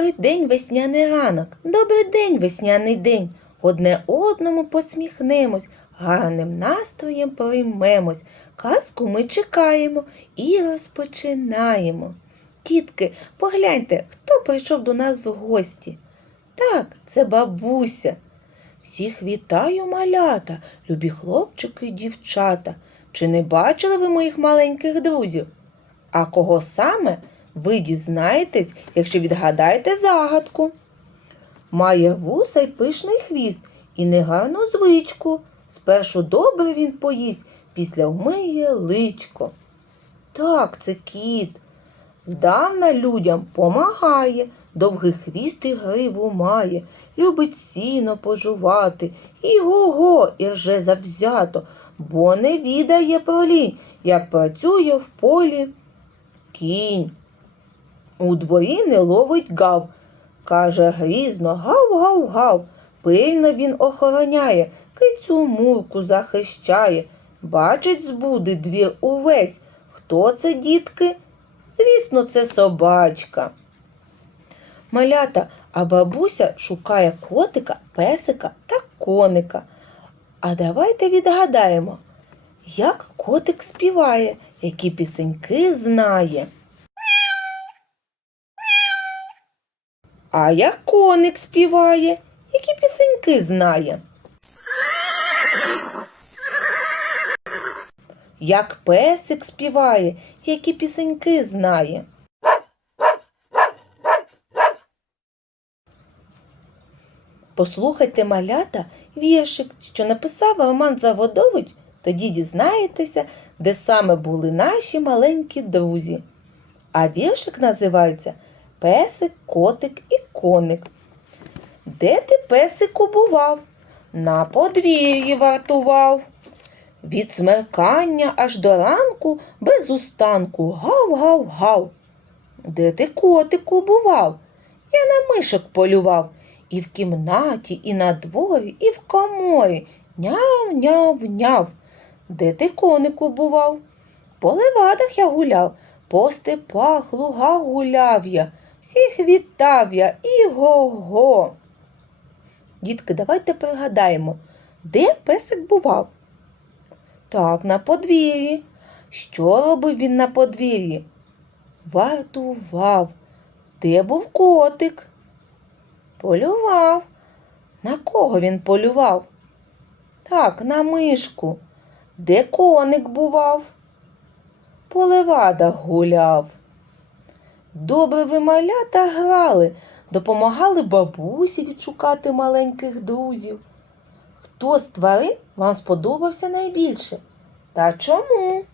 Добрий день, весняний ранок, добрий день, весняний день. Одне одному посміхнемось, гарним настроєм приймемось. Казку ми чекаємо і розпочинаємо. Тітки, погляньте, хто прийшов до нас в гості. Так, це бабуся. Всіх вітаю, малята, любі хлопчики й дівчата. Чи не бачили ви моїх маленьких друзів? А кого саме ви дізнаєтесь, якщо відгадаєте загадку. Має вуса й пишний хвіст і негарну звичку. Спершу добре він поїсть, після вмиє личко. Так, це кіт. Здавна людям помагає, довгий хвіст і гриву має, любить сіно пожувати, і го-го, і рже завзято, бо не відає про лінь, як працює в полі кінь. У дворі не ловить гав, каже грізно гав-гав-гав. Пильно він охороняє, кицю мурку захищає. Бачить збуди двір увесь. Хто це, дітки? Звісно, це собачка. Малята, а бабуся шукає котика, песика та коника. А давайте відгадаємо, як котик співає, які пісеньки знає. А як коник співає, які пісеньки знає. Як песик співає, які пісеньки знає. Послухайте малята віршик, що написав Роман Заводович, тоді дізнаєтеся, де саме були наші маленькі друзі. А віршик називається Песик, котик і коник. Де ти, песику, бував? На подвір'ї вартував. Від смеркання аж до ранку без устанку гав-гав-гав. Де ти, котику, бував? Я на мишок полював. І в кімнаті, і на дворі, і в коморі. Няв-няв-няв. Де ти, конику, бував? По левадах я гуляв, по степах, лугах гуляв я, всіх вітав я і го-го. Дітки, давайте пригадаємо, де песик бував? Так, на подвір'ї. Що робив він на подвір'ї? Вартував. Де був котик? Полював. На кого він полював? Так, на мишку. Де коник бував? По гуляв. Добре ви малята грали, допомагали бабусі відшукати маленьких друзів. Хто з тварин вам сподобався найбільше? Та чому?